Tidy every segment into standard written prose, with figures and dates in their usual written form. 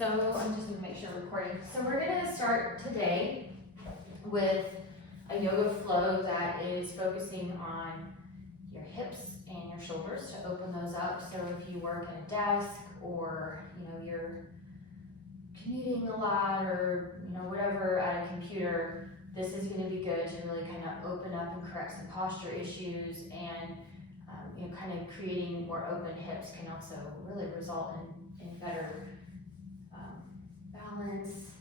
So I'm just gonna make sure I'm recording. So we're gonna start today with a yoga flow that is focusing on your hips and your shoulders to open those up. So if you work at a desk or you're commuting a lot or whatever at a computer, this is going to be good to really kind of open up and correct some posture issues, and kind of creating more open hips can also really result in better balance,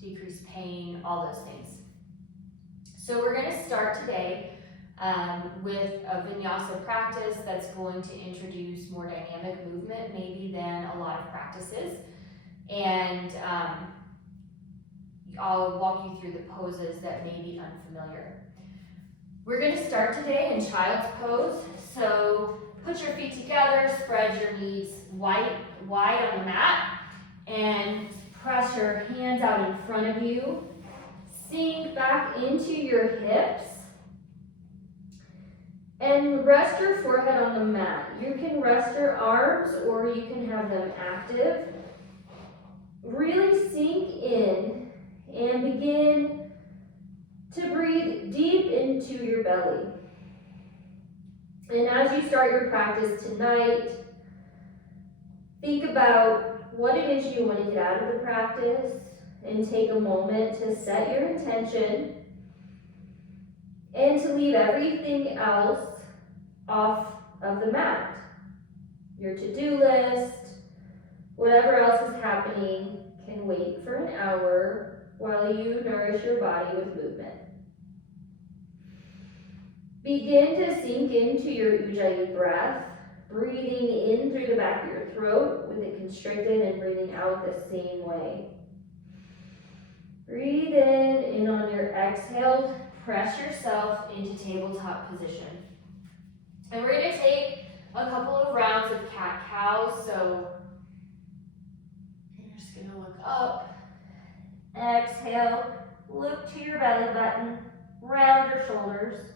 decreased pain, all those things. So we're going to start today with a Vinyasa practice that's going to introduce more dynamic movement maybe than a lot of practices. And I'll walk you through the poses that may be unfamiliar. We're going to start today in child's pose. So put your feet together, spread your knees wide on the mat, and press your hands out in front of you. Sink back into your hips. And rest your forehead on the mat. You can rest your arms or you can have them active. Really sink in and begin to breathe deep into your belly. And as you start your practice tonight, think about what it is you want to get out of the practice and take a moment to set your intention and to leave everything else off of the mat. Your to-do list, whatever else is happening can wait for an hour while you nourish your body with movement. Begin to sink into your Ujjayi breath, breathing in through the back of your throat with it constricted and breathing out the same way. Breathe in on your exhale, press yourself into tabletop position. And we're going to take a couple of rounds of cat-cow. So you're just going to look up, exhale, look to your belly button, round your shoulders,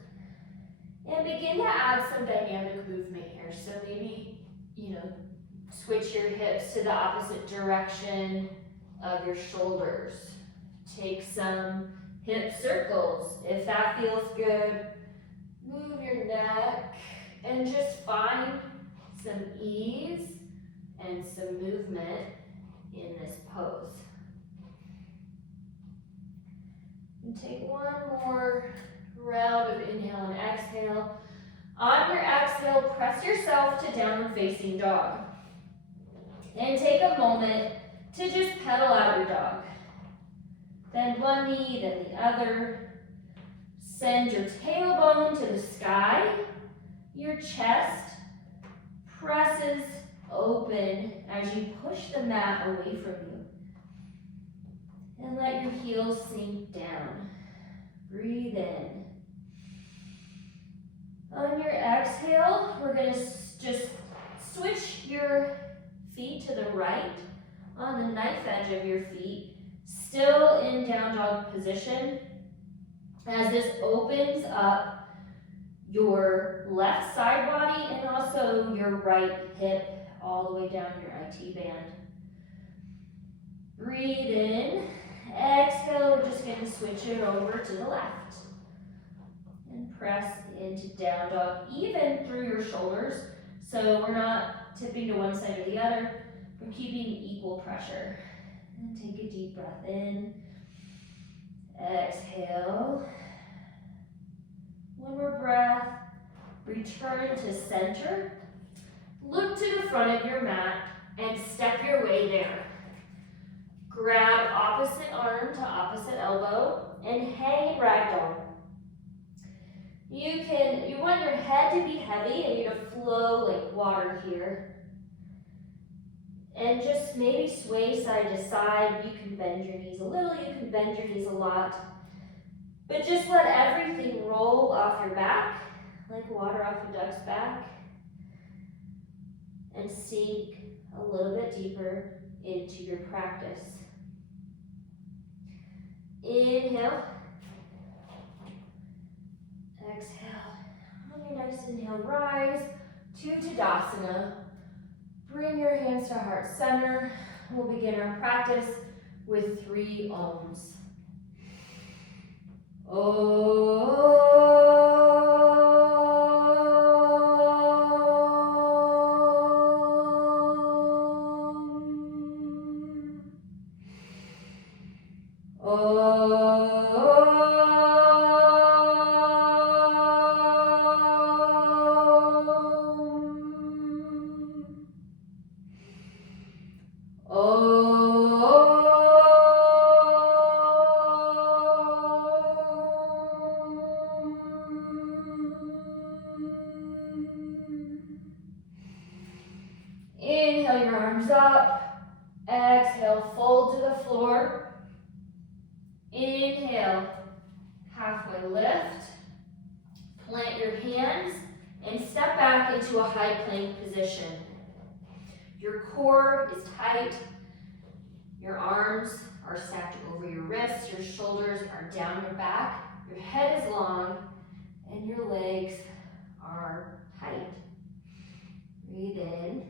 and begin to add some dynamic movement here. So maybe, switch your hips to the opposite direction of your shoulders. Take some hip circles if that feels good. Move your neck and just find some ease and some movement in this pose. And take one more round of inhale and exhale. On your exhale, press yourself to downward facing dog. And take a moment to just pedal out your dog. Bend one knee, then the other. Send your tailbone to the sky. Your chest presses open as you push the mat away from you. And let your heels sink down. Breathe in. On your exhale, we're going to just switch your feet to the right on the knife edge of your feet, still in down dog position, as this opens up your left side body and also your right hip all the way down your IT band. Breathe in. Exhale, we're just going to switch it over to the left. And press into down dog, even through your shoulders. So we're not tipping to one side or the other. We're keeping equal pressure. And take a deep breath in. Exhale. One more breath. Return to center. Look to the front of your mat and step your way there. Grab opposite arm to opposite elbow and hang in ragdoll. You want your head to be heavy and you to flow like water here. And just maybe sway side to side. You can bend your knees a little, you can bend your knees a lot. But just let everything roll off your back, like water off a duck's back. And sink a little bit deeper into your practice. Inhale. Exhale. On your next inhale, rise to Tadasana. Bring your hands to heart center. we'll begin our practice with 3 ohms. Inhale your arms up. Exhale, fold to the floor. Inhale, halfway lift. Plant your hands and step back into a high plank position. Your core is tight. Your arms are stacked over your wrists. Your shoulders are down your back. Your head is long and your legs are tight. Breathe in.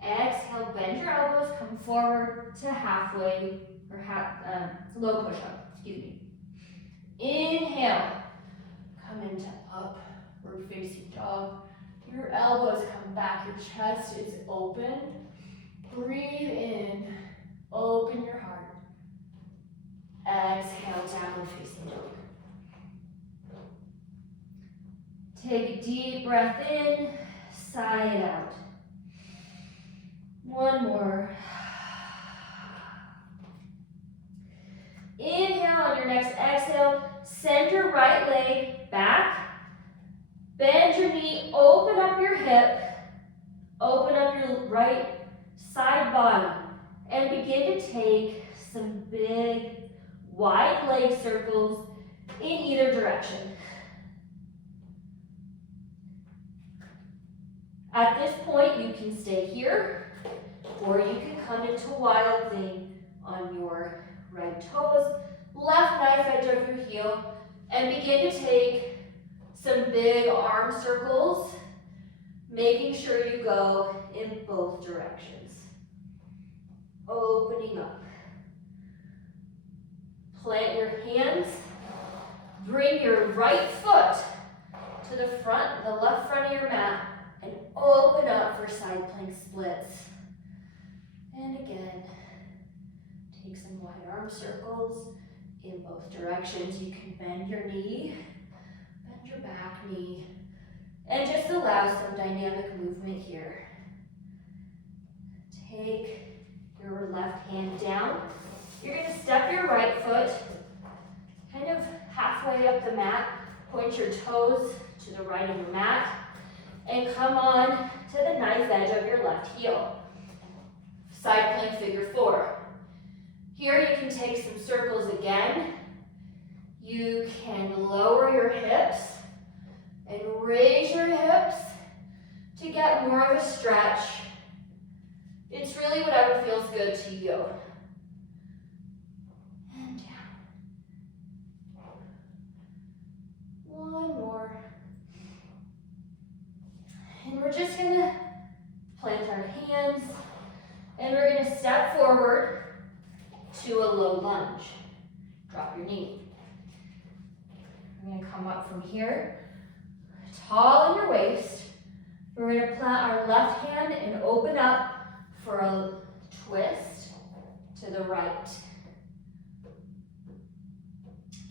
Exhale, bend your elbows, come forward to halfway, or low push-up, excuse me. Inhale, come into upward facing dog. Your elbows come back, your chest is open. Breathe in, open your heart. Exhale, downward facing dog. Take a deep breath in, sigh it out. One more. Inhale on your next exhale, send your right leg back. Bend your knee, open up your hip, open up your right side body, and begin to take some big, wide leg circles in either direction. At this point, you can stay here, or you can come into wild thing on your right toes, left knife edge of your heel, and begin to take some big arm circles, making sure you go in both directions. Opening up. Plant your hands, bring your right foot to the front, the left front of your mat, and open up for side plank splits. And again, take some wide arm circles in both directions. You can bend your knee, bend your back knee, and just allow some dynamic movement here. Take your left hand down. You're going to step your right foot kind of halfway up the mat, point your toes to the right of your mat, and come on to the knife edge of your left heel. Side plank figure 4. Here you can take some circles again. You can lower your hips and raise your hips to get more of a stretch. It's really whatever feels good to you. And down. One more. And we're just going to plant our hands, and we're going to step forward to a low lunge. Drop your knee. We're going to come up from here, tall in your waist. We're going to plant our left hand and open up for a twist to the right.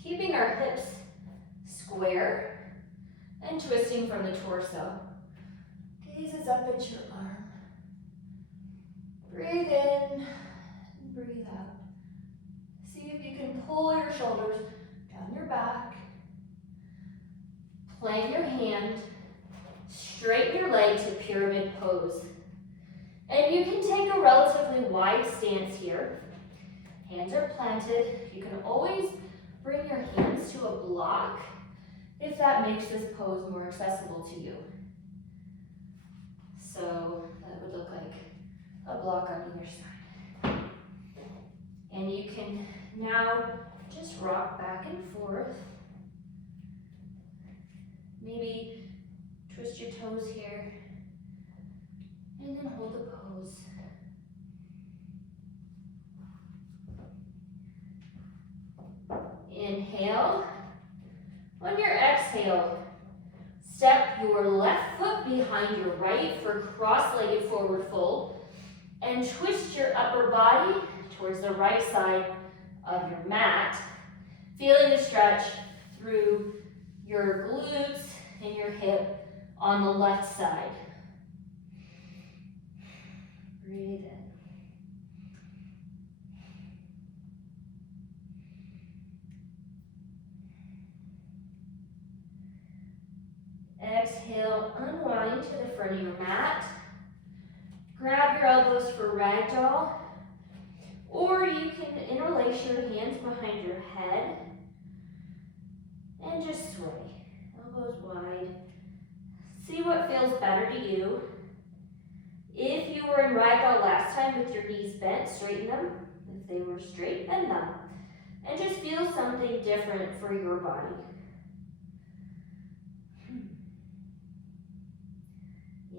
Keeping our hips square and twisting from the torso. Gazes up at your arm. Breathe in and breathe out. See if you can pull your shoulders down your back. Plant your hand, straighten your leg to pyramid pose. And you can take a relatively wide stance here. Hands are planted. You can always bring your hands to a block if that makes this pose more accessible to you. So that would look like a block on either side. And you can now just rock back and forth. Maybe twist your toes here, and then hold the pose. Inhale. On your exhale, step your left foot behind your right for cross-legged forward fold and twist your upper body towards the right side of your mat, feeling the stretch through your glutes and your hip on the left side. Breathe in. Exhale, unwind to the front of your mat. Grab your elbows for ragdoll, or you can interlace your hands behind your head and just sway. Elbows wide. See what feels better to you. If you were in ragdoll last time with your knees bent, straighten them. If they were straight, bend them. And just feel something different for your body.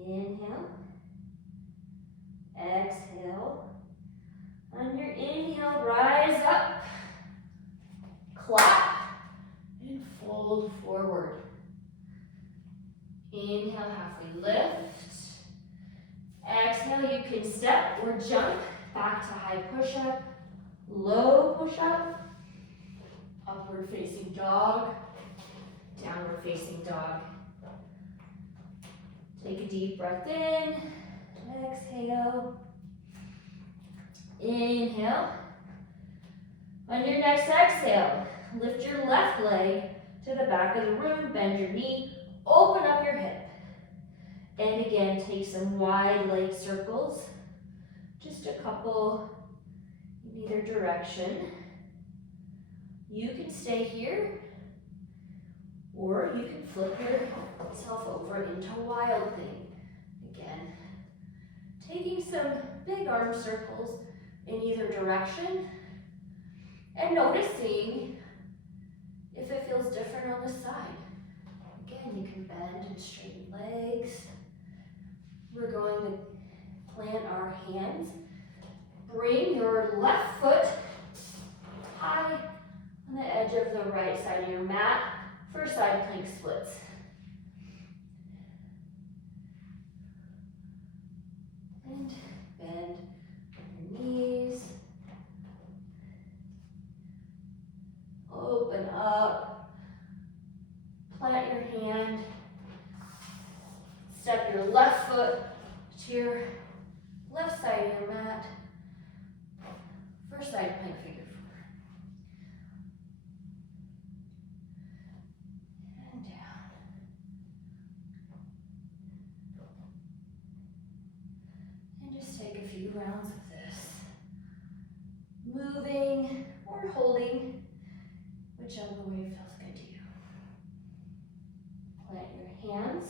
Inhale. Exhale. On your inhale, rise up. Clap. And fold forward. Inhale, halfway lift. Exhale, you can step or jump back to high push-up, low push-up, upward facing dog, downward facing dog. Take a deep breath in, exhale, inhale. On your next exhale, lift your left leg to the back of the room, bend your knee, open up your hip. And again, take some wide leg circles, just a couple in either direction. You can stay here, or you can flip yourself over into wild thing. Again, taking some big arm circles in either direction, and noticing if it feels different on the side. Again, you can bend and straighten legs. We're going to plant our hands. Bring your left foot high on the edge of the right side of your mat for side plank splits. And bend your knees. Open up. Plant your hand. Step your left foot to your left side of your mat for side plank figure four. And down. And just take a few rounds of this. Moving or holding, whichever way feels good to you. Plant your hands.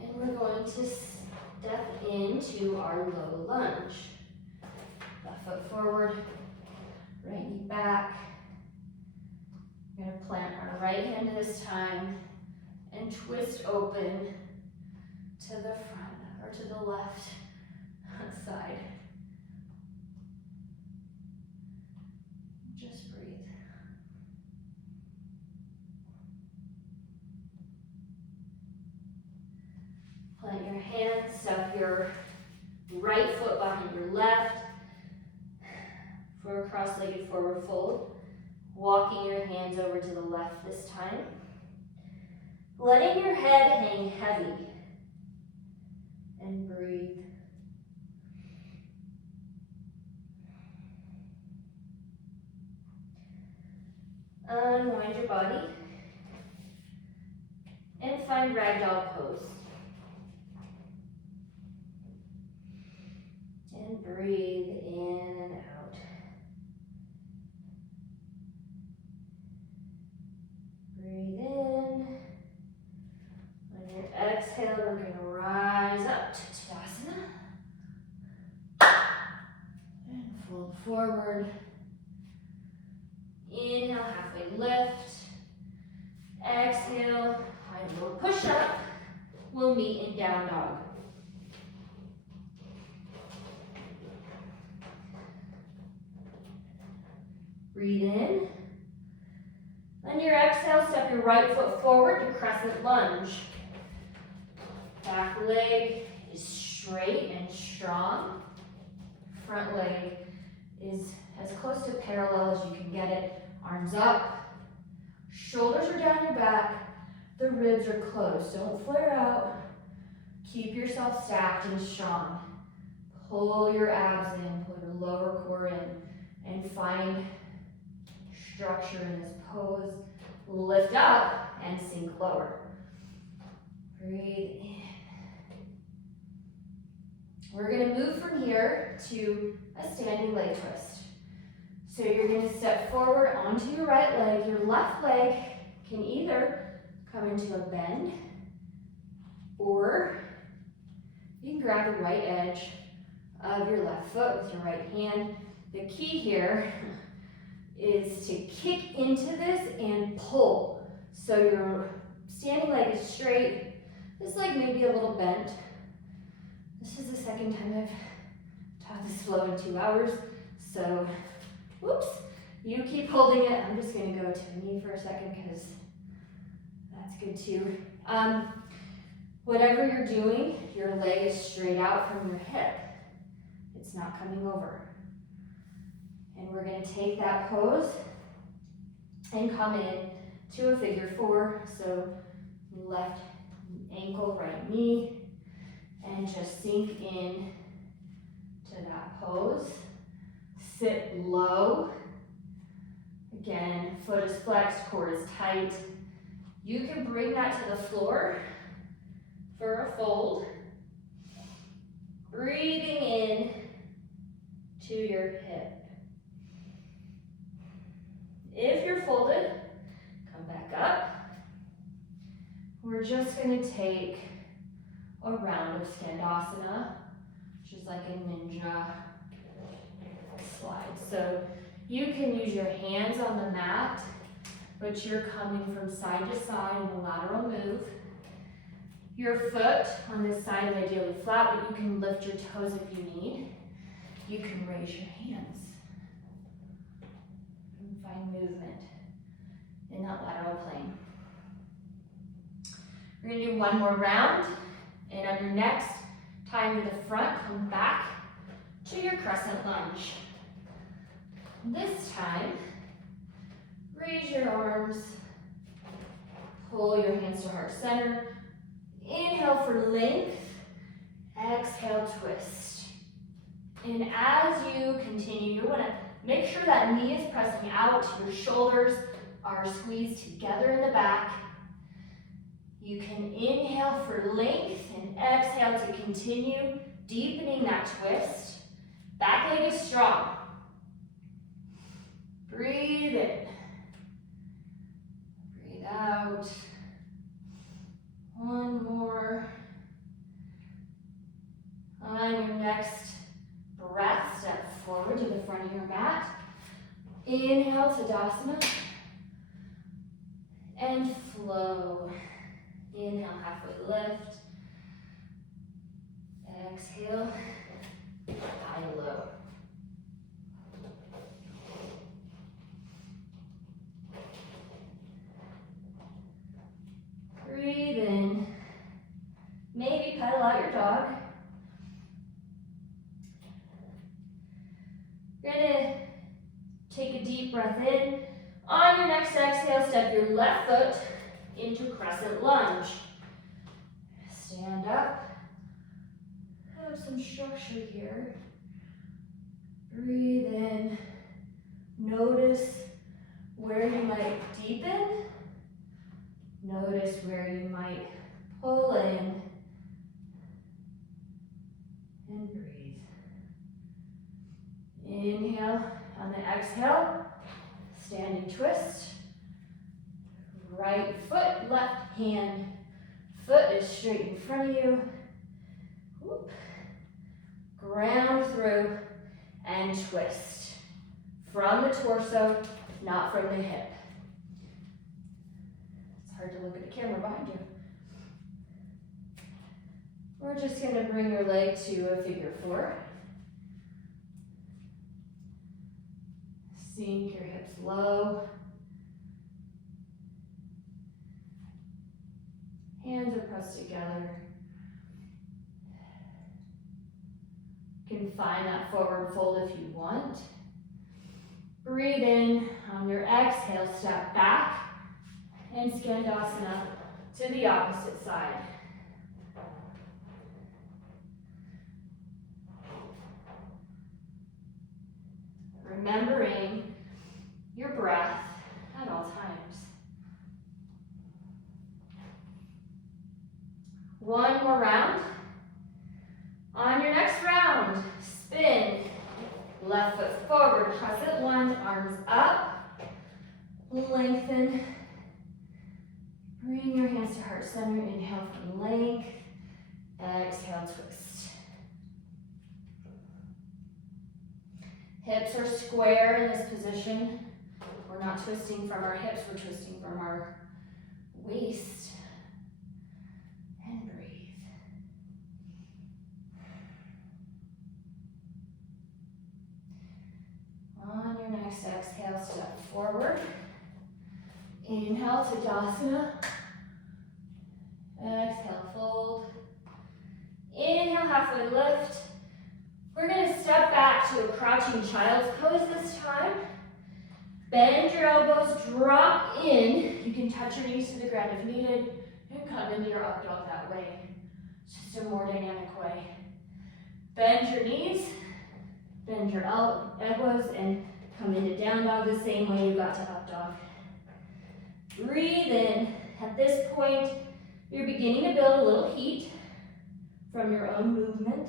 And we're going to step into our low lunge. Left foot forward, right knee back. We're going to plant our right hand this time and twist open to the front or to the left side. Just breathe. Plant your hands, step your right foot behind your left for a cross-legged forward fold. Walking your hands over to the left this time. Letting your head hang heavy. And breathe. Unwind your body. And find ragdoll pose. And breathe in and out. Breathe in. On your exhale, we're going to rise up to Tadasana. And fold forward. Inhale, halfway lift. Exhale, high low push up. We'll meet in down dog. Breathe in. On your exhale, step your right foot forward to crescent lunge. Back leg is straight and strong. Front leg is as close to parallel as you can get it. Arms up. Shoulders are down your back. The ribs are closed. Don't flare out. Keep yourself stacked and strong. Pull your abs in, pull your lower core in, and find structure in this pose. Lift up and sink lower. Breathe in. We're gonna move from here to a standing leg twist. So you're gonna step forward onto your right leg. Your left leg can either come into a bend, or you can grab the right edge of your left foot with your right hand. The key here is to kick into this and pull. So your standing leg is straight. This leg may be a little bent. This is the second time I've taught this flow in 2 hours. So, whoops, you keep holding it. I'm just gonna go to a knee for a second because that's good too. Whatever you're doing, your leg is straight out from your hip. It's not coming over. And we're gonna take that pose and come in to a figure four. So left ankle, right knee, and just sink in to that pose. Sit low. Again, foot is flexed, core is tight. You can bring that to the floor for a fold. Breathing in to your hip. If you're folded, come back up. We're just gonna take a round of Skandasana, which is like a ninja slide. So you can use your hands on the mat, but you're coming from side to side in a lateral move. Your foot on this side is ideally flat, but you can lift your toes if you need. You can raise your hands and find movement in that lateral plane. We're gonna do one more round, and on your next time to the front, come back to your crescent lunge. This time, raise your arms, pull your hands to heart center. Inhale for length, exhale, twist. And as you continue, you wanna make sure that knee is pressing out, your shoulders are squeezed together in the back. You can inhale for length and exhale to continue deepening that twist. Back leg is strong. Breathe in. Breathe out. One more. On your next breath, step forward to the front of your mat. Inhale, Tadasana. And flow. Inhale, halfway lift. Exhale, high low. Breathe in. Maybe pedal out your dog. You're gonna take a deep breath in. On your next exhale, step your left foot into crescent lunge. Stand up. Have some structure here. Breathe in. Notice where you might deepen. Notice where you might pull in. And breathe. Inhale. On the exhale, standing twist. Right foot, left hand. Foot is straight in front of you. Whoop. Ground through and twist. From the torso, not from the hip. It's hard to look at the camera behind you. We're just going to bring your leg to a figure four. Sink your hips low. Hands are pressed together. You can find that forward fold if you want. Breathe in. On your exhale, step back and Skandasana to the opposite side. Remembering your breath at all times. One more round. On your next round, spin. Left foot forward, crescent lunge, arms up. Lengthen. Bring your hands to heart center. Inhale for length. Exhale, twist. Hips are square in this position. We're not twisting from our hips, we're twisting from our waist. And breathe. On your next exhale, step forward. Inhale, Tadasana. Exhale, fold. Inhale, halfway lift. We're going to step back to a crouching child's pose this time. Bend your elbows, drop in. You can touch your knees to the ground if needed, and come into your up dog that way. It's just a more dynamic way. Bend your knees, bend your elbows, and come into down dog the same way you got to up dog. Breathe in. At this point, you're beginning to build a little heat from your own movement.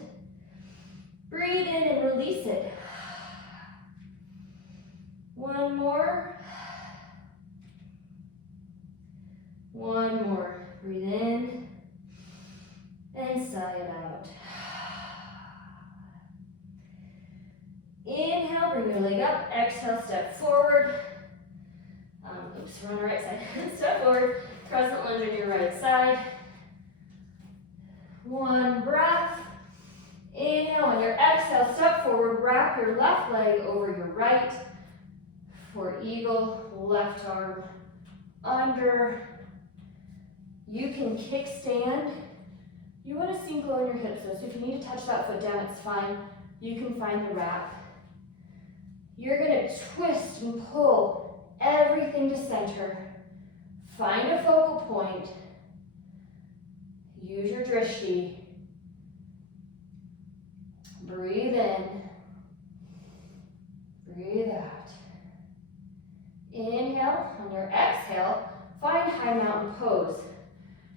Breathe in and release it. One more. One more. Breathe in and sigh it out. Inhale, bring your leg up. Exhale, step forward. We're on the right side. Step forward. Crescent lunge on your right side. One breath. Inhale, on your exhale, step forward, wrap your left leg over your right for eagle, left arm under. You can kickstand. You want to sink low in your hips though, so if you need to touch that foot down, it's fine. You can find the wrap. You're going to twist and pull everything to center. Find a focal point. Use your drishti. Breathe in. Breathe out. Inhale. On your exhale, find high mountain pose.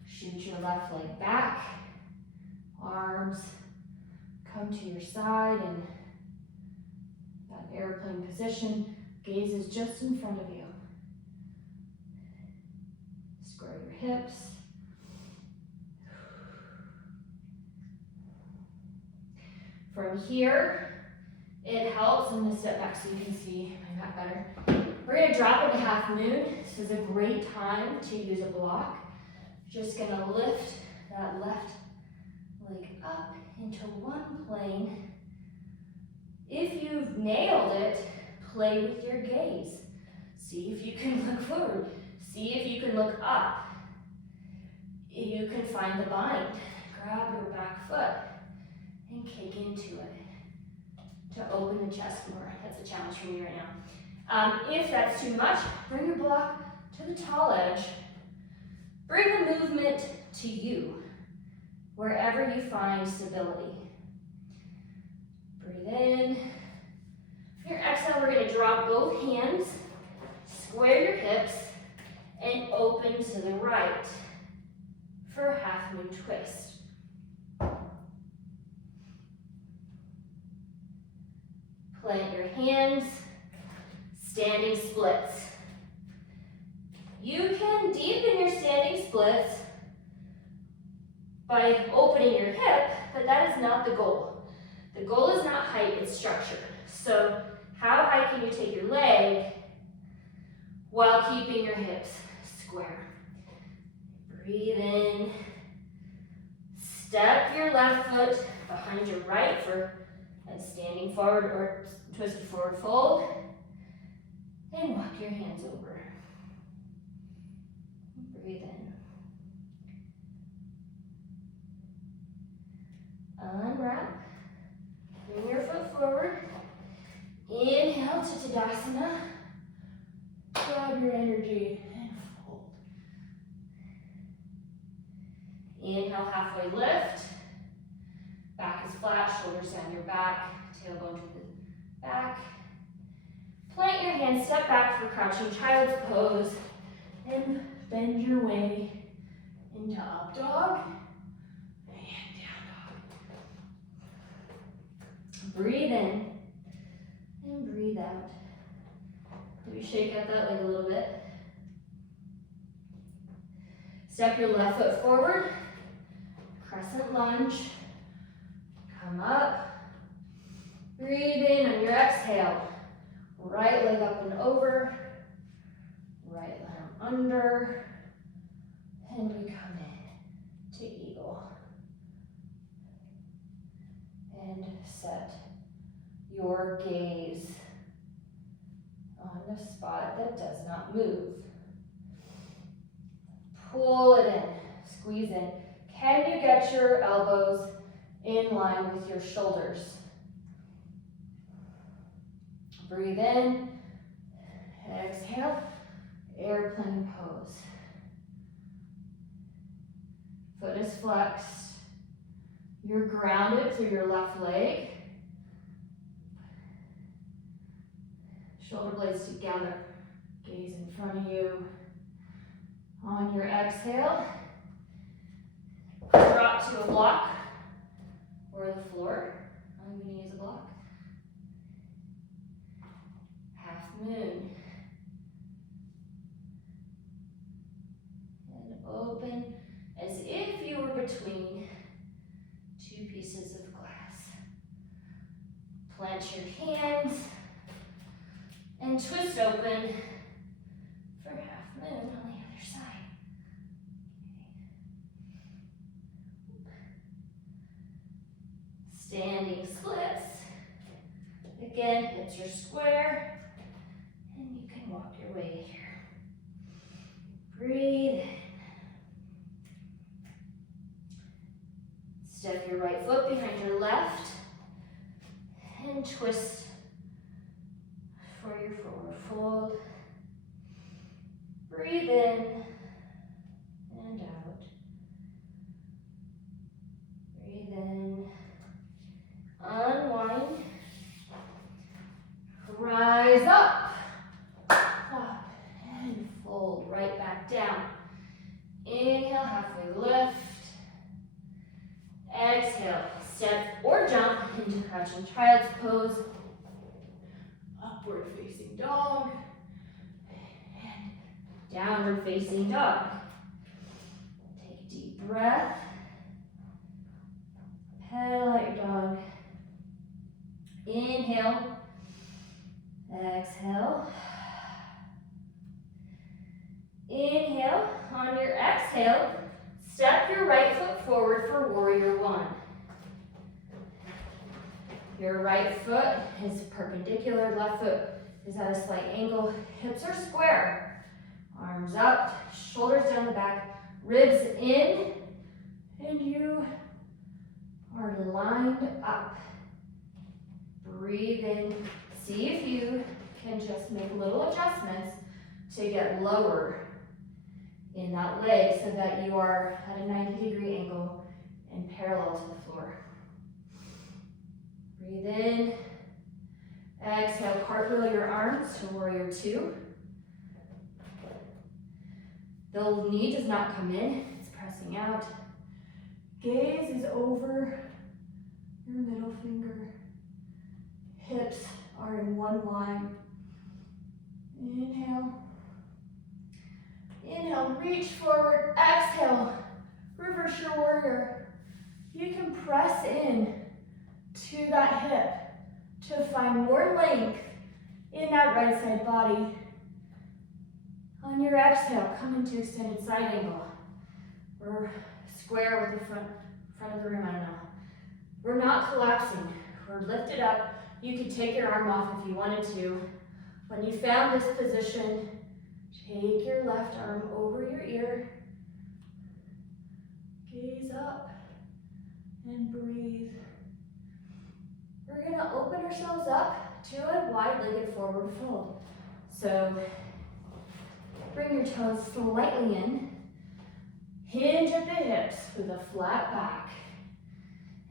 Shoot your left leg back. Arms come to your side in that airplane position. Gaze is just in front of you. Square your hips. From here, it helps. I'm going to step back so you can see my mat better. We're going to drop into half moon. This is a great time to use a block. Just going to lift that left leg up into one plane. If you've nailed it, play with your gaze. See if you can look forward. See if you can look up. You can find the bind. Grab your back foot and kick into it to open the chest more. That's a challenge for me right now. If that's too much, bring your block to the tall edge. Bring the movement to you, wherever you find stability. Breathe in. For your exhale, we're going to drop both hands, square your hips, and open to the right for a half moon twist. Plant your hands, standing splits. You can deepen your standing splits by opening your hip, but that is not the goal. The goal is not height, it's structure. So how high can you take your leg while keeping your hips square? Breathe in. Step your left foot behind your right for a standing forward or twisted forward fold. And walk your hands over. Breathe in. Unwrap. Bring your foot forward. Inhale to Tadasana. Grab your energy and fold. Inhale, halfway lift. Back is flat, shoulders down your back, tailbone to the back. Plant your hands, step back for crouching child's pose, and bend your way into up dog and down dog. Breathe in and breathe out. Maybe shake out that leg a little bit. Step your left foot forward, crescent lunge. Come up. Breathe in on your exhale. Right leg up and over. Right arm under. And we come in to eagle. And set your gaze on the spot that does not move. Pull it in. Squeeze in. Can you get your elbows in line with your shoulders? Breathe in, exhale, airplane pose. Foot is flexed. You're grounded through your left leg. Shoulder blades together, gaze in front of you. On your exhale, drop to a block or the floor. I'm going to use a block. Half moon. And open as if you were between two pieces of glass. Plant your hands and twist open for half moon on the other side. Standing splits. Again, hips are square, and you can walk your way here. Breathe in. Step your right foot behind your left, and twist for your forward fold. Breathe in and out. Breathe in. Unwind. Rise up. Up and fold right back down. Inhale, halfway lift. Exhale, step or jump into crouching child's pose. Upward facing dog. And downward facing dog. Take a deep breath. Pedal out your dog. Inhale. Exhale. Inhale. On your exhale, step your right foot forward for warrior one. Your right foot is perpendicular, left foot is at a slight angle. Hips are square. Arms up, shoulders down the back, ribs in, and you are lined up. Breathe in. See if you can just make little adjustments to get lower in that leg so that you are at a 90-degree angle and parallel to the floor. Breathe in. Exhale, cartwheel your arms to warrior two. The knee does not come in, it's pressing out. Gaze is over your middle finger. Hips are in one line. Inhale. Inhale, reach forward. Exhale, reverse your warrior. You can press in to that hip to find more length in that right side body. On your exhale, come into extended side angle. We're square with the front of the room, I don't know. We're not collapsing. We're lifted up. You could take your arm off if you wanted to. When you found this position, take your left arm over your ear, gaze up, and breathe. We're gonna open ourselves up to a wide-legged forward fold. So bring your toes slightly in, hinge at the hips with a flat back,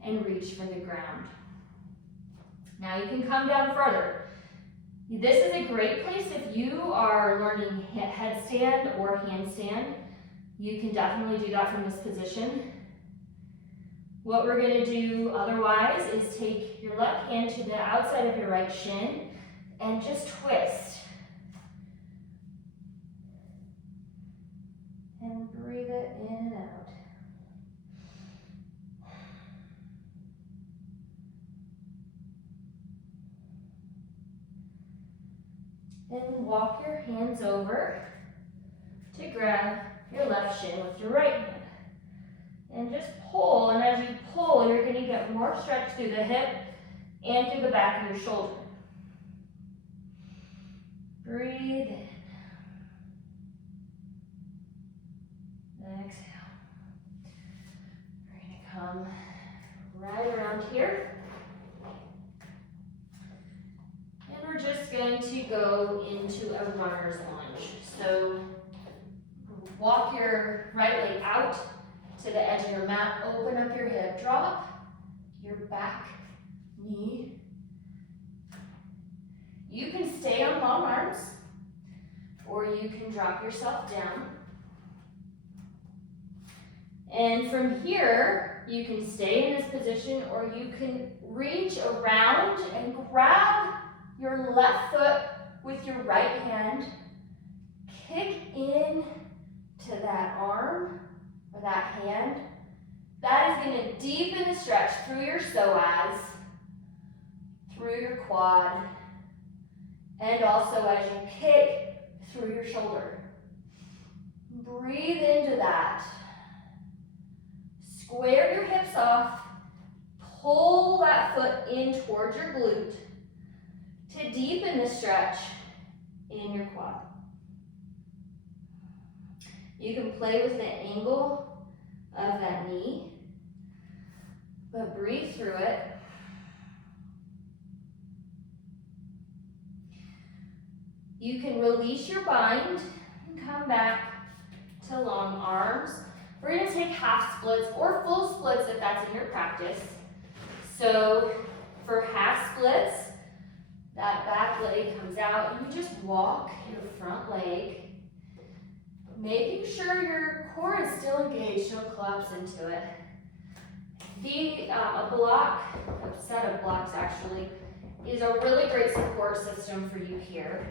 and reach for the ground. Now you can come down further. This is a great place if you are learning headstand or handstand. You can definitely do that from this position. What we're gonna do otherwise is take your left hand to the outside of your right shin and just twist. And breathe it in and out. And walk your hands over to grab your left shin with your right hand. And just pull, and as you pull, you're gonna get more stretch through the hip and through the back of your shoulder. Breathe in. Exhale. We're gonna come right around here. And we're just going to go into a runner's lunge. So walk your right leg out to the edge of your mat, open up your hip, drop your back knee. You can stay on long arms, or you can drop yourself down. And from here, you can stay in this position, or you can reach around and grab your left foot with your right hand, kick in to that arm or that hand. That is going to deepen the stretch through your psoas, through your quad, and also as you kick through your shoulder. Breathe into that. Square your hips off. Pull that foot in towards your glute to deepen the stretch in your quad. You can play with the angle of that knee, but breathe through it. You can release your bind and come back to long arms. We're going to take half splits or full splits if that's in your practice. So for half splits, that back leg comes out and you just walk your front leg, making sure your core is still engaged, don't collapse into it. A set of blocks actually, is a really great support system for you here.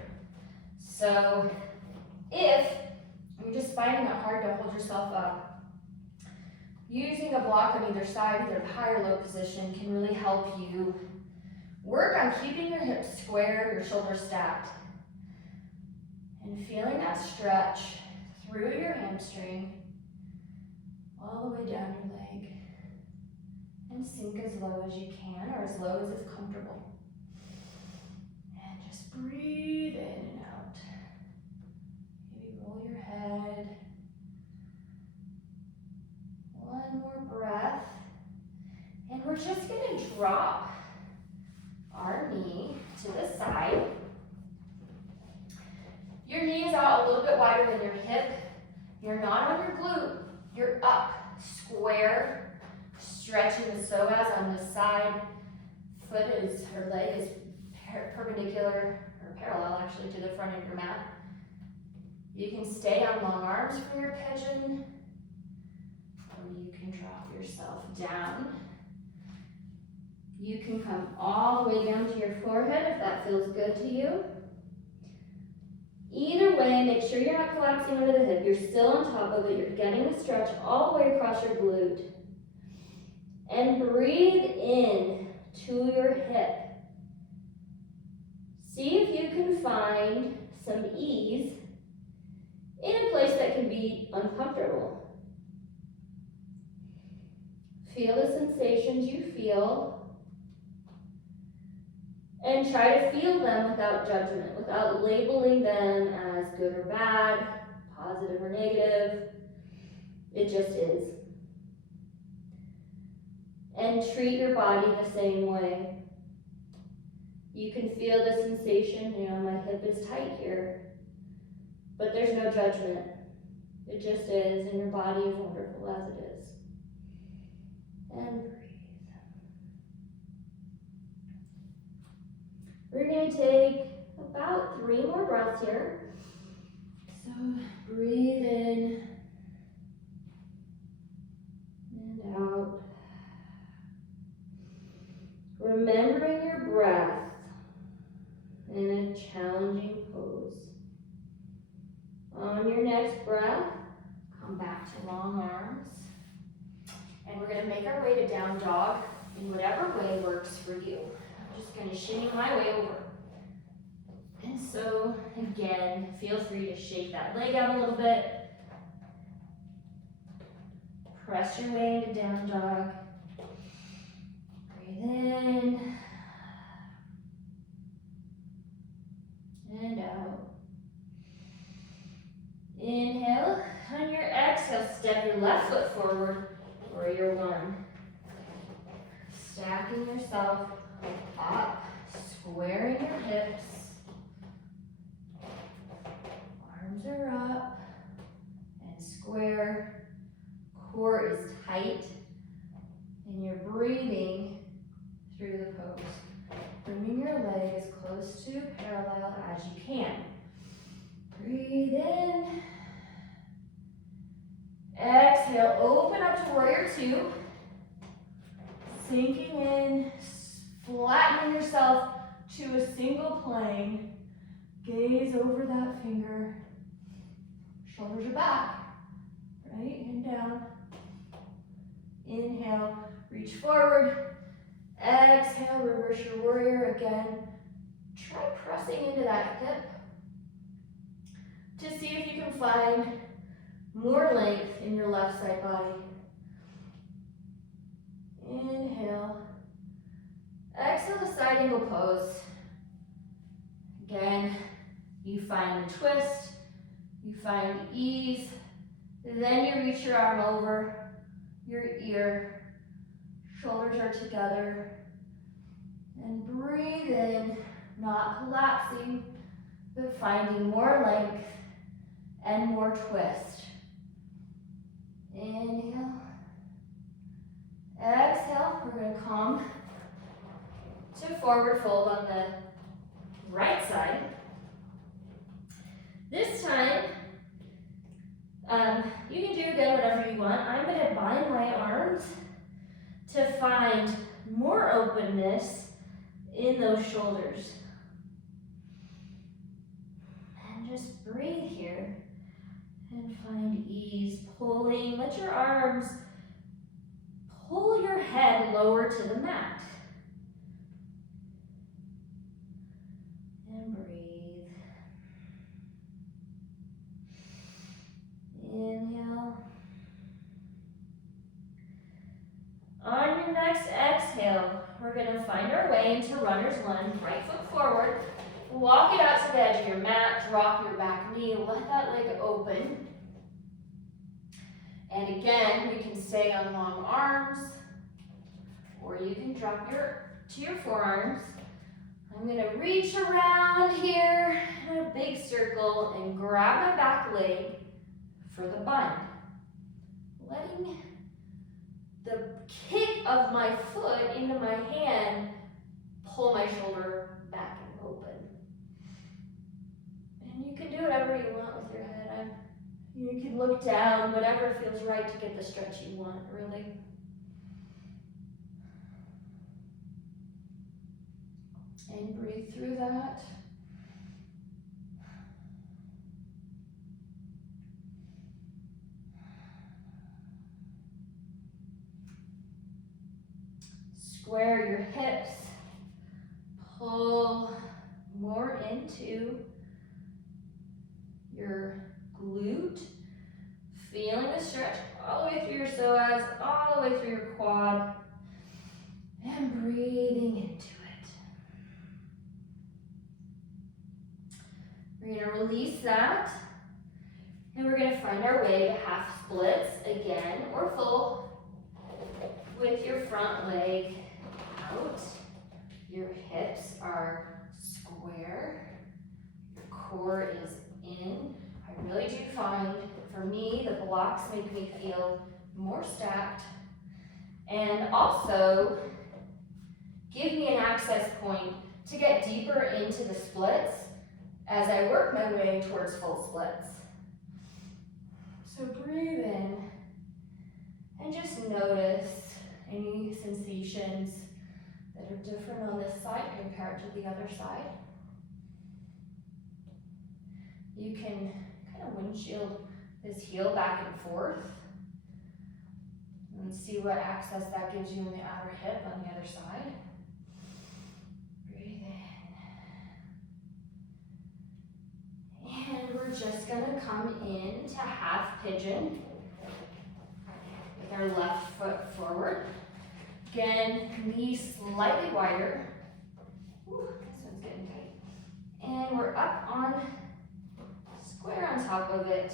So if you're just finding it hard to hold yourself up, using a block on either side, either high or low position, can really help you work on keeping your hips square, your shoulders stacked, and feeling that stretch through your hamstring, all the way down your leg, and sink as low as you can, or as low as is comfortable. And just breathe in and out. Maybe roll your head. One more breath. And we're just gonna drop our knee to the side. Your knee is out a little bit wider than your hip. You're not on your glute. You're up, square, stretching the psoas on this side. Leg is perpendicular, or parallel actually, to the front of your mat. You can stay on long arms for your pigeon, or you can drop yourself down. You can come all the way down to your forehead if that feels good to you. Either way, make sure you're not collapsing under the hip. You're still on top of it. You're getting the stretch all the way across your glute. And breathe in to your hip. See if you can find some ease in a place that can be uncomfortable. Feel the sensations you feel. And try to feel them without judgment, without labeling them as good or bad, positive or negative. It just is. And treat your body the same way. You can feel the sensation, my hip is tight here, but there's no judgment. It just is, and your body is wonderful as it is. And breathe. We're going to take about 3 more breaths here. So breathe in and out. Remembering your breath in a challenging pose. On your next breath, come back to long arms. And we're going to make our way to down dog in whatever way works for you. I'm just going to shimmy my way over. And so, again, feel free to shake that leg out a little bit. Press your way into down dog. Breathe in. And out. Inhale. On your exhale, step your left foot forward, warrior one. Stacking yourself up, squaring your hips. Arms are up and square. Core is tight, and you're breathing through the pose. Bringing your leg as close to parallel as you can. Breathe in. Exhale, open up to warrior two. Sinking in, flattening yourself to a single plane. Gaze over that finger. Shoulders are back. Right, and down. Inhale, reach forward. Exhale, reverse your warrior again. Try pressing into that hip to see if you can find more length in your left side body. Inhale. Exhale the side angle pose. Again, you find the twist, you find ease, then you reach your arm over your ear, shoulders are together, and breathe in, not collapsing, but finding more length and more twist. Inhale. Exhale, we're going to come to forward fold on the right side. This time, you can do again whatever you want. I'm going to bind my arms to find more openness in those shoulders. And just breathe here and find ease, pulling. Let your arms pull your head lower to the mat. And breathe. Inhale. On your next exhale, we're going to find our way into runner's lunge, right foot forward. Walk it out to the edge of your mat, drop your back knee, let that leg open. And again, we can stay on long arms, or you can drop to your forearms. I'm going to reach around here in a big circle and grab my back leg for the bind. Letting the kick of my foot into my hand pull my shoulder back and open. And you can do whatever you want with your head. You can look down, whatever feels right to get the stretch you want, really. And breathe through that. Square your hips. Pull more into your glute, feeling the stretch all the way through your psoas, all the way through your quad, and breathing into it. We're gonna release that. And we're gonna find our way to half splits again, or full, with your front leg out. Your hips are square. Your core is in. I really do find, for me, the blocks make me feel more stacked and also give me an access point to get deeper into the splits as I work my way towards full splits. So breathe in and just notice any sensations that are different on this side compared to the other side. You can kind of windshield this heel back and forth and see what access that gives you in the outer hip on the other side. Breathe in. And we're just gonna come into half pigeon with our left foot forward. Again, knees slightly wider. Ooh, this one's getting tight. And we're up on square on top of it.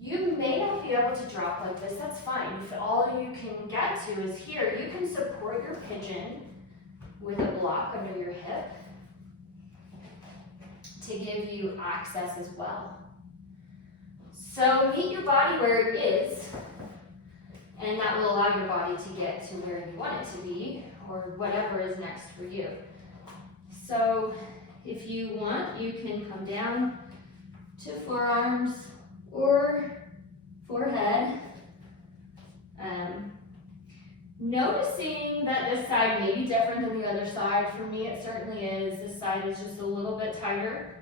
You may not be able to drop like this, that's fine. If all you can get to is here, you can support your pigeon with a block under your hip to give you access as well. So meet your body where it is, and that will allow your body to get to where you want it to be, or whatever is next for you. So if you want, you can come down to forearms or forehead. Noticing that this side may be different than the other side. For me, it certainly is. This side is just a little bit tighter.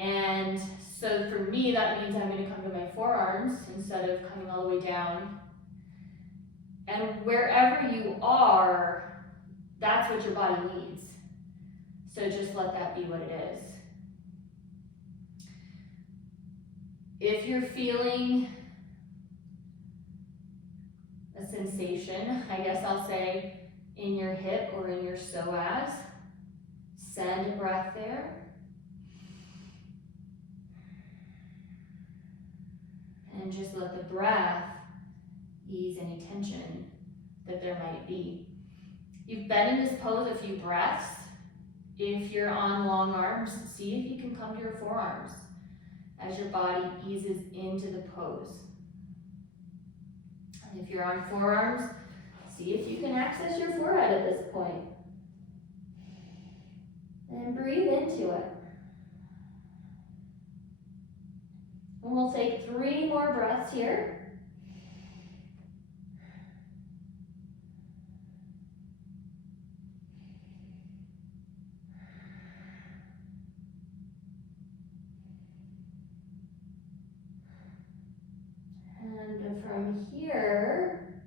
And so for me, that means I'm going to come to my forearms instead of coming all the way down. And wherever you are, that's what your body needs. So just let that be what it is. If you're feeling a sensation, I guess I'll say, in your hip or in your psoas, send a breath there. And just let the breath ease any tension that there might be. You've been in this pose a few breaths. If you're on long arms, see if you can come to your forearms as your body eases into the pose. And if you're on forearms, see if you can access your forehead at this point. And breathe into it. And we'll take 3 more breaths here. And from here,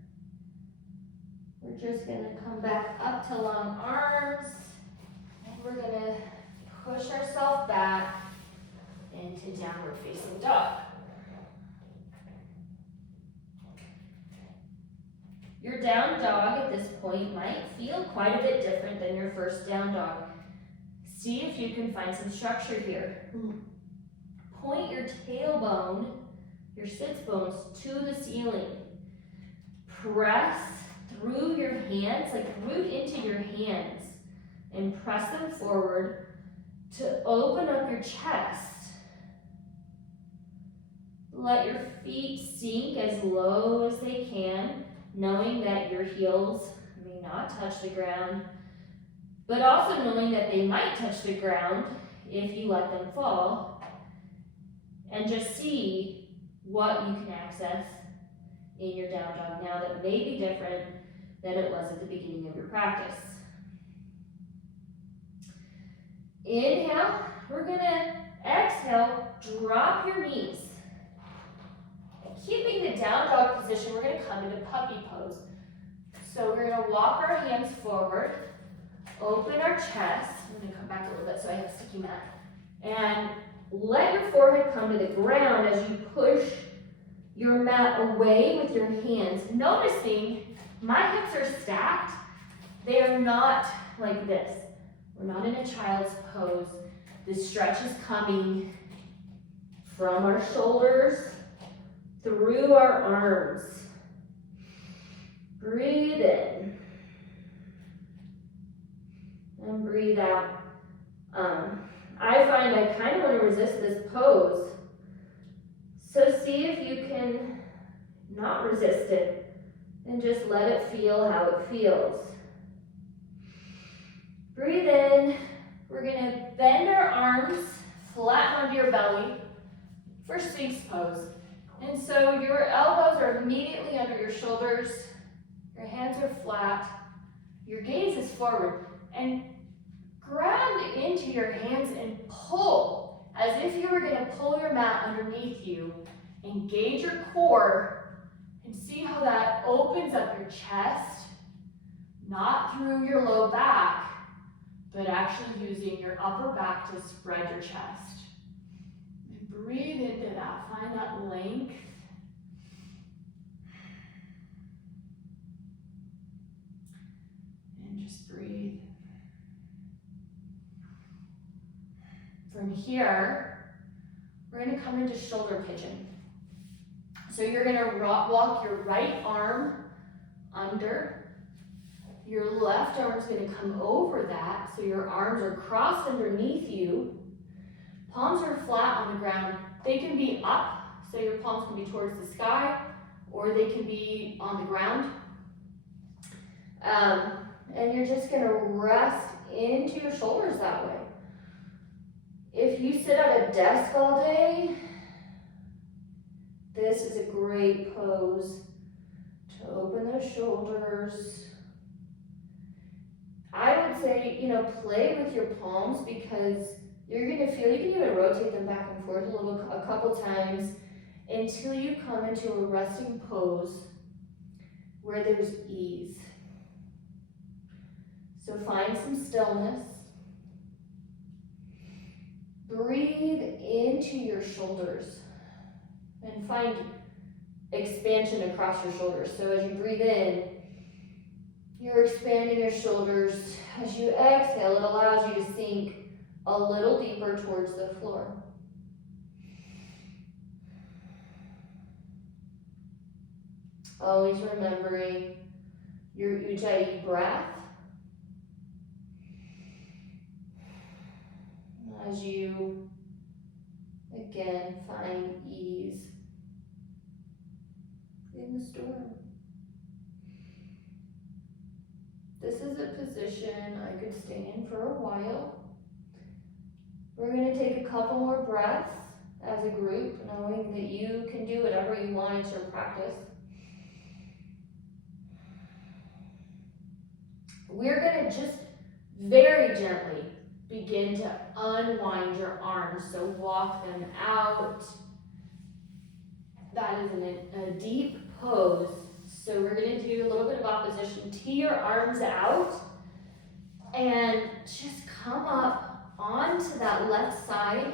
we're just going to come back up to long arms, and we're going to push ourselves back into downward facing dog. Your down dog at this point might feel quite a bit different than your first down dog. See if you can find some structure here. Point your tailbone, your sits bones, to the ceiling. Press through your hands, like root into your hands, and press them forward to open up your chest. Let your feet sink as low as they can, knowing that your heels may not touch the ground, but also knowing that they might touch the ground if you let them fall. And just see what you can access in your down dog now that may be different than it was at the beginning of your practice. Inhale, we're gonna exhale, drop your knees. Keeping the down dog position, we're gonna come into puppy pose. So we're gonna walk our hands forward, open our chest. I'm gonna come back a little bit so I have a sticky mat. And let your forehead come to the ground as you push your mat away with your hands. Noticing my hips are stacked. They are not like this. We're not in a child's pose. This stretch is coming from our shoulders through our arms. Breathe in and breathe out. I find I kind of want to resist this pose. So see if you can not resist it and just let it feel how it feels. Breathe in. We're going to bend our arms flat onto your belly for Sphinx pose. And so your elbows are immediately under your shoulders. Your hands are flat. Your gaze is forward. And grab into your hands and pull as if you were going to pull your mat underneath you. Engage your core and see how that opens up your chest, not through your low back, but actually using your upper back to spread your chest. And breathe into that, find that length. And just breathe. From here, we're going to come into shoulder pigeon. So you're going to walk your right arm under. Your left arm is going to come over that, so your arms are crossed underneath you. Palms are flat on the ground. They can be up, so your palms can be towards the sky, or they can be on the ground. And you're just going to rest into your shoulders that way. If you sit at a desk all day, this is a great pose to open those shoulders. I would say, play with your palms because you're going to feel, you can even rotate them back and forth a couple times until you come into a resting pose where there's ease. So find some stillness. Breathe into your shoulders and find expansion across your shoulders. So as you breathe in, you're expanding your shoulders. As you exhale, it allows you to sink a little deeper towards the floor. Always remembering your Ujjayi breath as you, again, find ease in the storm. This is a position I could stay in for a while. We're going to take a couple more breaths as a group, knowing that you can do whatever you want in your practice. We're going to just very gently begin to unwind your arms. So walk them out. That is in a deep pose. So we're going to do a little bit of opposition. Tee your arms out and just come up onto that left side.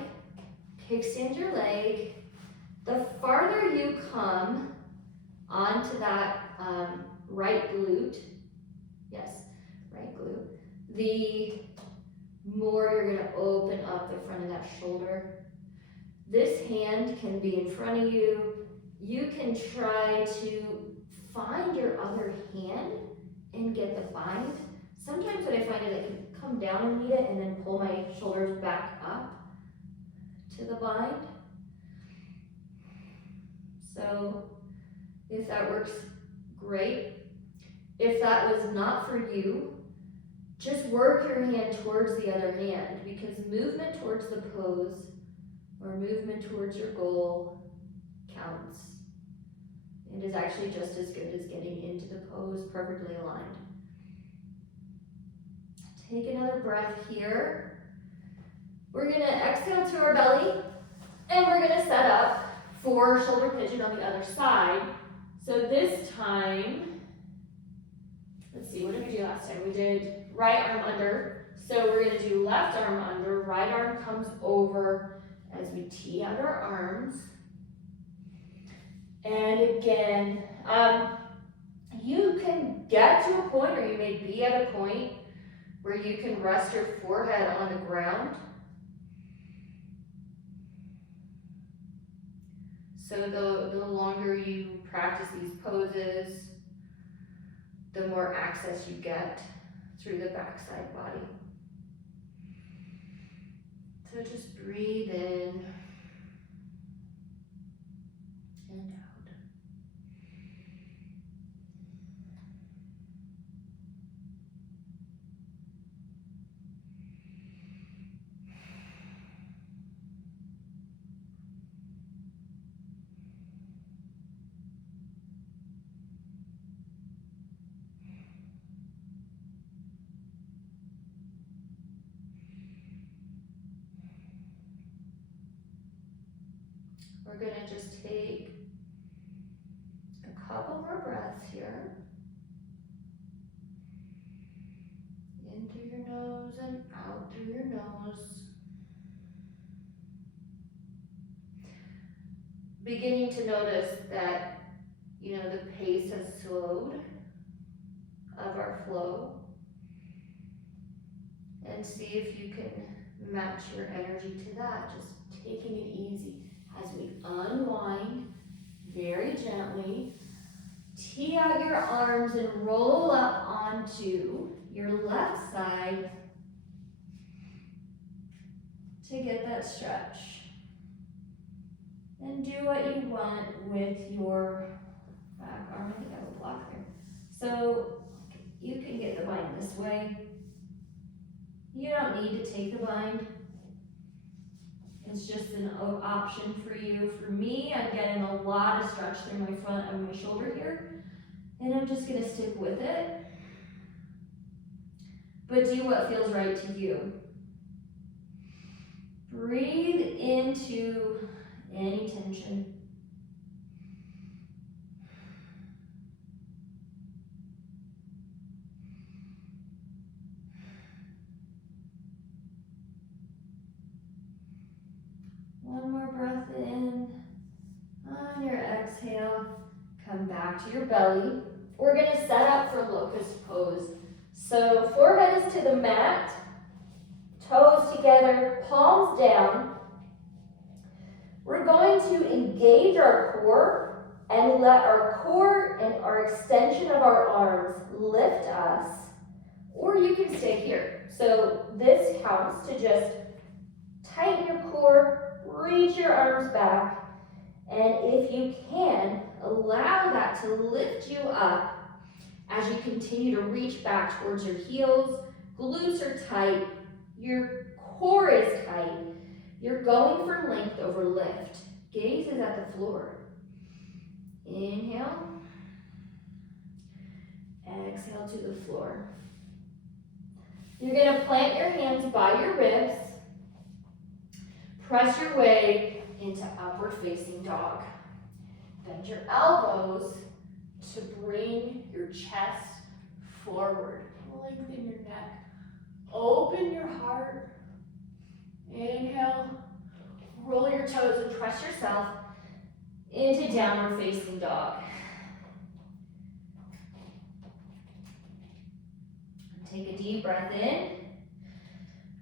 Kickstand your leg. The farther you come onto that right glute, yes, right glute, the more you're going to open up the front of that shoulder. This hand can be in front of you. You can try to find your other hand and get the bind. Sometimes what I find is I can come down and meet it and then pull my shoulders back up to the bind. So if that works, great. If that was not for you, just work your hand towards the other hand, because movement towards the pose or movement towards your goal counts. It is actually just as good as getting into the pose perfectly aligned. Take another breath here. We're going to exhale to our belly, and we're going to set up for shoulder pigeon on the other side. So this time, let's see, what did we do last time? We did right arm under. So we're going to do left arm under. Right arm comes over as we tee out our arms. And again, you can get to a point, or you may be at a point where you can rest your forehead on the ground. So the longer you practice these poses, the more access you get through the backside body. So just breathe in and out. We're gonna just take a couple more breaths here. In through your nose and out through your nose. Beginning to notice that, the pace has slowed of our flow. And see if you can match your energy to that, just taking it easy as we unwind very gently. Tee out your arms and roll up onto your left side to get that stretch. And do what you want with your back arm. I think I have a block there. So you can get the bind this way. You don't need to take the bind. It's just an option for you. For me, I'm getting a lot of stretch through my front of my shoulder here, and I'm just gonna stick with it. But do what feels right to you. Breathe into any tension. One more breath in. On your exhale, come back to your belly. We're gonna set up for locust pose. So forehead is to the mat, toes together, palms down. We're going to engage our core and let our core and our extension of our arms lift us, or you can stay here. So this counts to just tighten your core, reach your arms back, and if you can, allow that to lift you up as you continue to reach back towards your heels. Glutes are tight, your core is tight. You're going for length over lift. Gaze is at the floor. Inhale. Exhale to the floor. You're going to plant your hands by your ribs. Press your way into upward facing dog. Bend your elbows to bring your chest forward. Lengthen your neck. Open your heart. Inhale. Roll your toes and press yourself into downward facing dog. Take a deep breath in.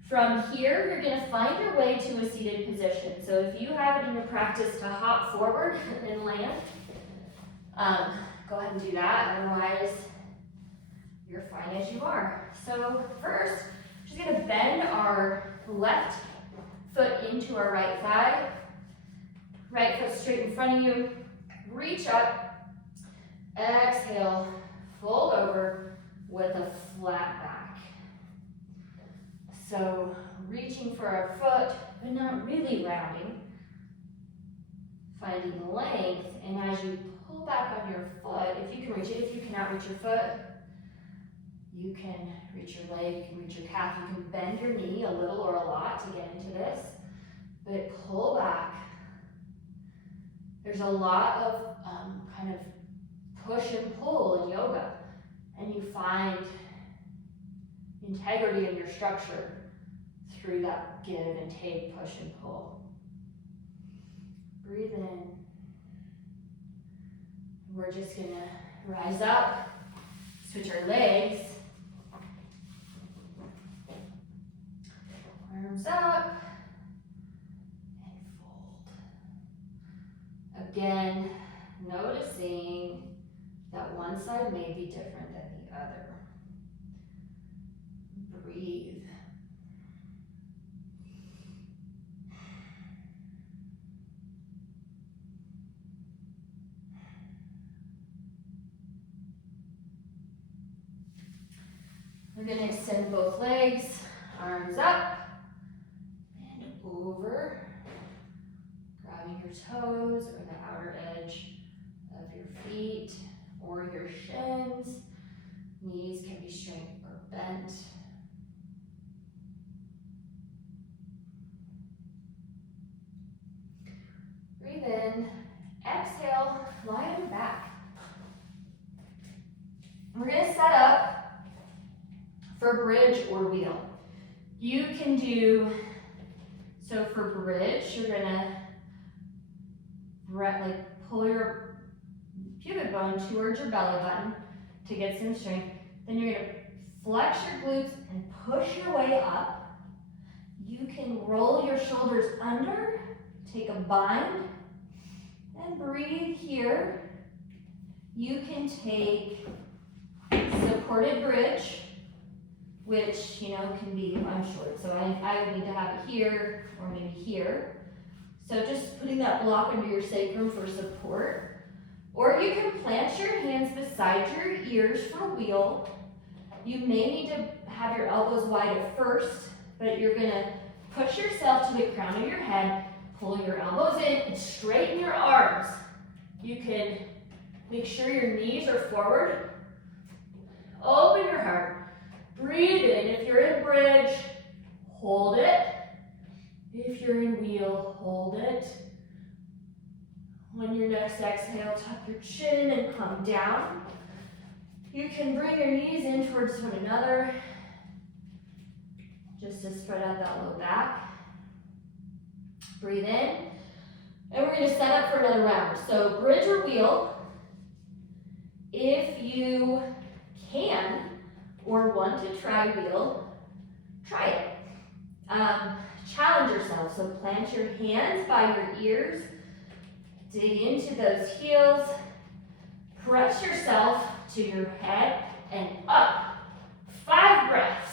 From here, you're going to find your way to a seated position. So if you have it in your practice to hop forward and land, go ahead and do that. Otherwise, you're fine as you are. So first, just going to bend our left foot into our right thigh. Right foot straight in front of you. Reach up. Exhale. Fold over with a flat back. So reaching for our foot, but not really rounding. Finding length, and as you pull back on your foot, if you can reach it, if you cannot reach your foot, you can reach your leg, you can reach your calf, you can bend your knee a little or a lot to get into this, but pull back. There's a lot of kind of push and pull in yoga, and you find integrity in your structure through that give and take, push and pull. Breathe in. We're just gonna rise up, switch our legs, arms up, and fold. Again, noticing that one side may be different than the other. Breathe. We're going to extend both legs, arms up and over, grabbing your toes or the outer edge of your feet or your shins. Knees can be straight or bent. Breathe in, exhale, lie on your back. We're going to set up for bridge or wheel. You can do, so for bridge, you're gonna pull your pubic bone towards your belly button to get some strength. Then you're gonna flex your glutes and push your way up. You can roll your shoulders under, take a bind, and breathe here. You can take supported bridge, which, can be, I'm short, so I would need to have it here or maybe here. So just putting that block under your sacrum for support. Or you can plant your hands beside your ears for wheel. You may need to have your elbows wide at first, but you're gonna push yourself to the crown of your head, pull your elbows in, and straighten your arms. You can make sure your knees are forward. Open your heart. Breathe in. If you're in bridge, hold it. If you're in wheel, hold it. On your next exhale, tuck your chin and come down. You can bring your knees in towards one another, just to spread out that low back. Breathe in. And we're going to set up for another round. So bridge or wheel. If you can or want to try wheel, try it. Challenge yourself. So plant your hands by your ears. Dig into those heels. Press yourself to your head and up. 5 breaths.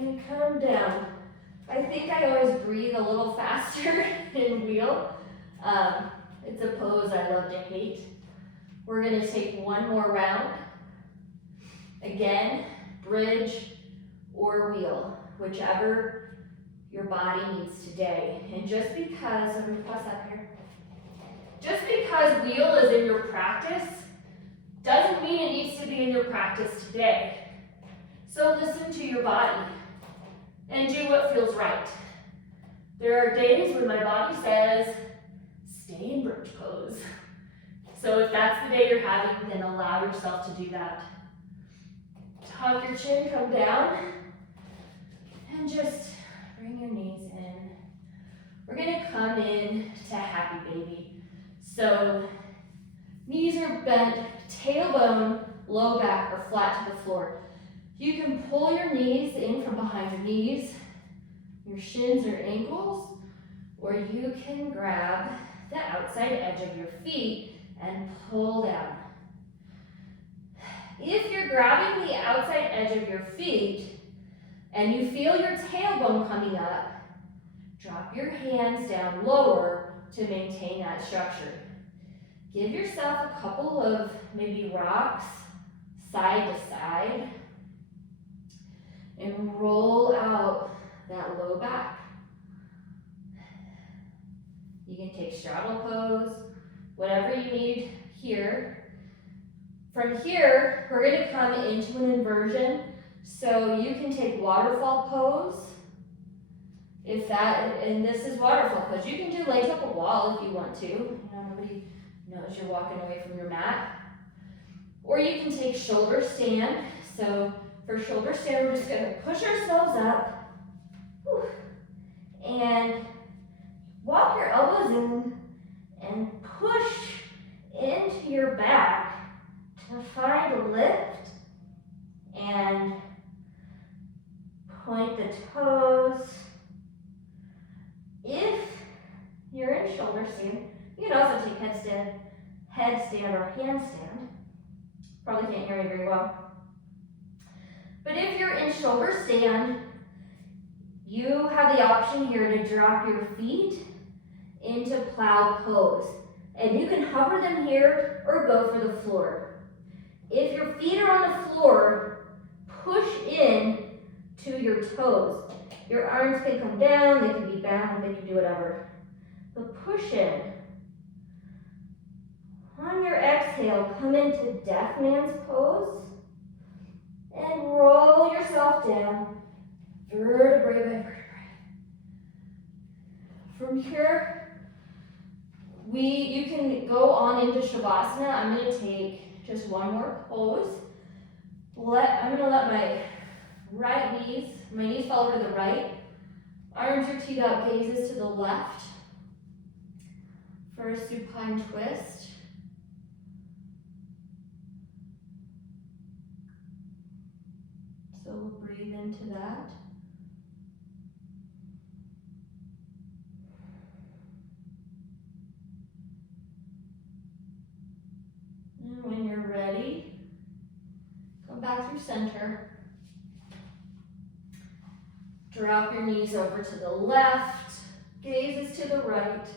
And come down. I think I always breathe a little faster in wheel. It's a pose I love to hate. We're going to take one more round. Again, bridge or wheel, whichever your body needs today. And just because, I'm going to press up here. Just because wheel is in your practice doesn't mean it needs to be in your practice today. So listen to your body and do what feels right. There are days when my body says, stay in bridge pose. So if that's the day you're having, then allow yourself to do that. Tuck your chin, come down, and just bring your knees in. We're gonna come in to happy baby. So knees are bent, tailbone, low back, or flat to the floor. You can pull your knees in from behind your knees, your shins or ankles, or you can grab the outside edge of your feet and pull down. If you're grabbing the outside edge of your feet and you feel your tailbone coming up, drop your hands down lower to maintain that structure. Give yourself a couple of maybe rocks side to side and roll out that low back. You can take straddle pose, whatever you need here. From here, we're going to come into an inversion. So you can take waterfall pose. And this is waterfall pose. You can do legs up a wall if you want to. Nobody knows you're walking away from your mat. Or you can take shoulder stand. So for shoulder stand, we're just going to push ourselves up. And walk your elbows in and push into your back to find a lift, and point the toes. If you're in shoulder stand, you can also take headstand or handstand. Probably can't hear me very well. But if you're in shoulder stand, you have the option here to drop your feet into plow pose. And you can hover them here or go for the floor. If your feet are on the floor, push in to your toes. Your arms can come down, they can be bound, they can do whatever. But push in. On your exhale, come into deaf man's pose and roll yourself down, vertebrae by vertebrae. From here, you can go on into Shavasana. I'm going to take just one more pose. I'm going to let my knees fall over to the right. Arms are teed up, gazes to the left for a supine twist. So we'll breathe into that. And when you're ready, come back through center. Drop your knees over to the left, gazes to the right.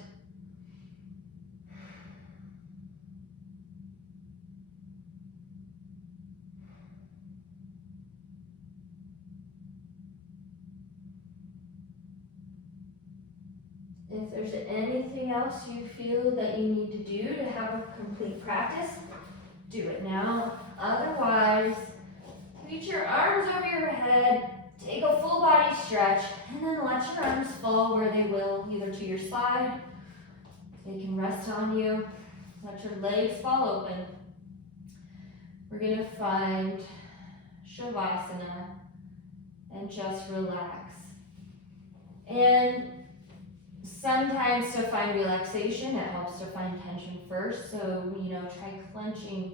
If there's anything else you feel that you need to do to have a complete practice, do it now. Otherwise, reach your arms over your head, take a full body stretch, and then let your arms fall where they will, either to your side, they can rest on you. Let your legs fall open. We're gonna find Shavasana and just relax. And sometimes to find relaxation, it helps to find tension first. So, try clenching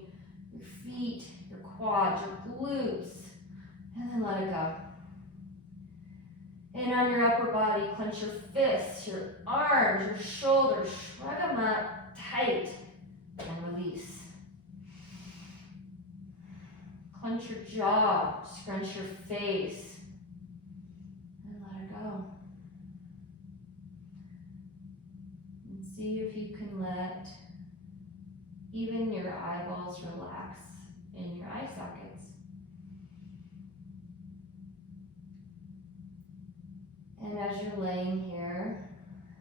your feet, your quads, your glutes, and then let it go. And on your upper body, clench your fists, your arms, your shoulders, shrug them up tight, and release. Clench your jaw, scrunch your face, and let it go. And see if you can let even your eyeballs relax in your eye sockets. And as you're laying here,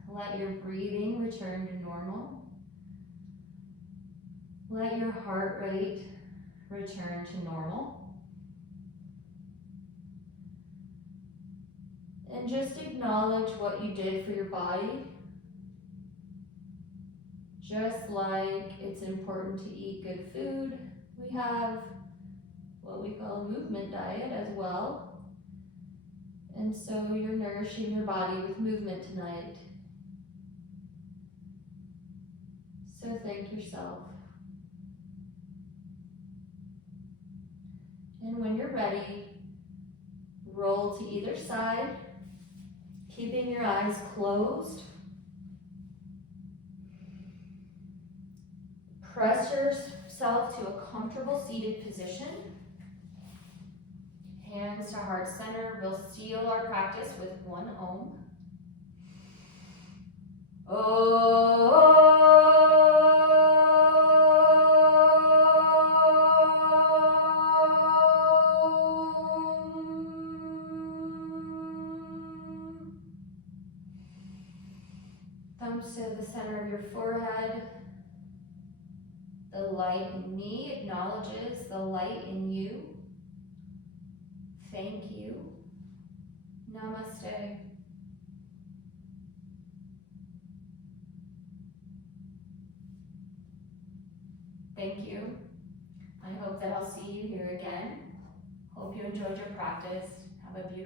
let your breathing return to normal. Let your heart rate return to normal. And just acknowledge what you did for your body. Just like it's important to eat good food, we have what we call a movement diet as well. And so you're nourishing your body with movement tonight. So thank yourself. And when you're ready, roll to either side, keeping your eyes closed. Press yourself to a comfortable seated position. Hands to heart center. We'll seal our practice with one Om. Thumbs to the center of your forehead. The light in me acknowledges the light in you. Thank you. Namaste. Thank you. I hope that I'll see you here again. Hope you enjoyed your practice. Have a beautiful